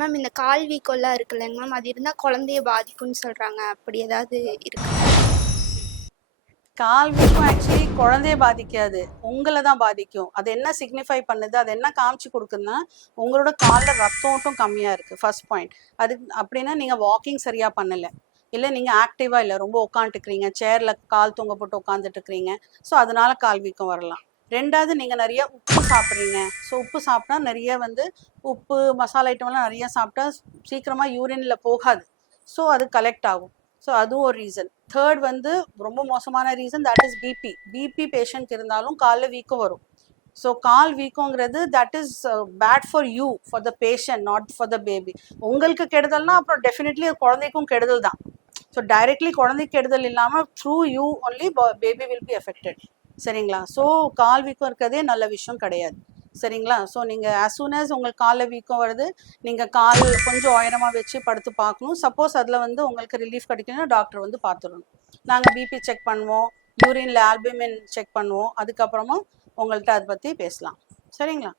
Ma'am இந்த கால் வீக்கம்லாம் இருக்குல்லங்க ma'am, அது இருந்தால் குழந்தைய பாதிக்கும்னு சொல்கிறாங்க, அப்படி ஏதாவது இருக்கு? கால் வீக்கம் ஆக்சுவலி குழந்தைய பாதிக்காது, உங்களை தான் பாதிக்கும். அது என்ன சிக்னிஃபை பண்ணுது, அது என்ன காமிச்சு கொடுக்குதுன்னா உங்களோட காலில் ரத்த ஓட்டம் கம்மியாக இருக்குது ஃபர்ஸ்ட் பாயிண்ட். அது அப்படின்னா நீங்கள் வாக்கிங் சரியாக பண்ணலை, இல்லை நீங்கள் ஆக்டிவாக இல்லை, ரொம்ப உட்காந்துட்டுருக்கிறீங்க, சேரில் கால் தொங்க போட்டு உட்காந்துட்டு இருக்கிறீங்க. ஸோ அதனால கால் வீக்கம் வரலாம். ரெண்டாவது நீங்கள் நிறைய உப்பு சாப்பிட்றீங்க. ஸோ உப்பு சாப்பிட்டா நிறைய உப்பு மசாலா ஐட்டம்லாம் நிறைய சாப்பிட்டா சீக்கிரமாக யூரினில் போகாது, ஸோ அது கலெக்ட் ஆகும். ஸோ அதுவும் ஒரு ரீசன். தேர்ட் ரொம்ப மோசமான reason, that is BP patient இருந்தாலும் காலில் வீக்கம் வரும். ஸோ கால் வீக்கங்கிறது that is bad for you, for the patient, not for the baby. உங்களுக்கு கெடுதல்னா அப்புறம் டெஃபினெட்லி குழந்தைக்கும் கெடுதல் தான். ஸோ டைரெக்ட்லி குழந்தைக்கு கெடுதல் இல்லாமல் through you only baby will be affected. சரிங்களா? ஸோ கால் வீக்கம் இருக்கிறதே நல்ல விஷயம் கிடையாது. சரிங்களா? ஸோ நீங்கள் ஆஸ் சூன் ஆஸ் உங்களுக்கு காலில் வீக்கம் வருது, நீங்கள் கால் கொஞ்சம் உயரமாக வச்சு படுத்து பார்க்கணும். சப்போஸ் அதில் உங்களுக்கு ரிலீஃப் கிடைக்கணும்னா டாக்டர் பார்த்துடணும். நாங்கள் பிபி செக் பண்ணுவோம், யூரின்ல ஆல்புமின் செக் பண்ணுவோம், அதுக்கப்புறமா உங்கள்கிட்ட அதை பற்றி பேசலாம். சரிங்களா?